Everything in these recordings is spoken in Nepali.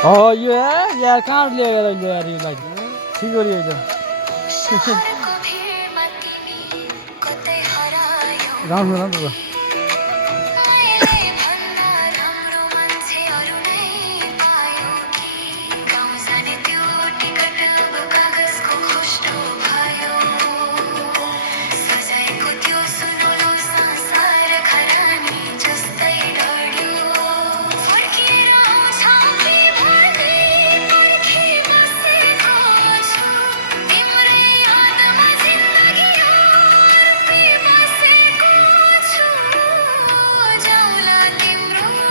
यो यार कहाँ लिएर गयो यार यसलाई ठिक गरियो यो राम्रो राम्रो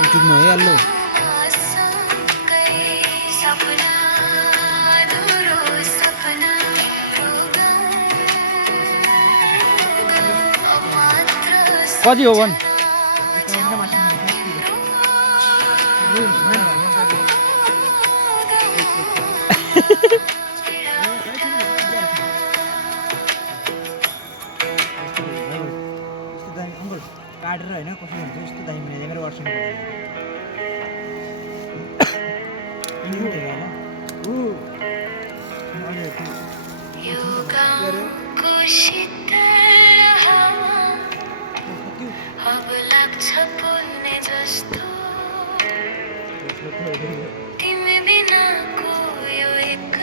युट्युबमा हेरिहाल्नु कति हो भन् काटेर होइन कसरी हुन्छ यस्तो दामी मिलाइदियो मेरो वर्षमा यो गाउँको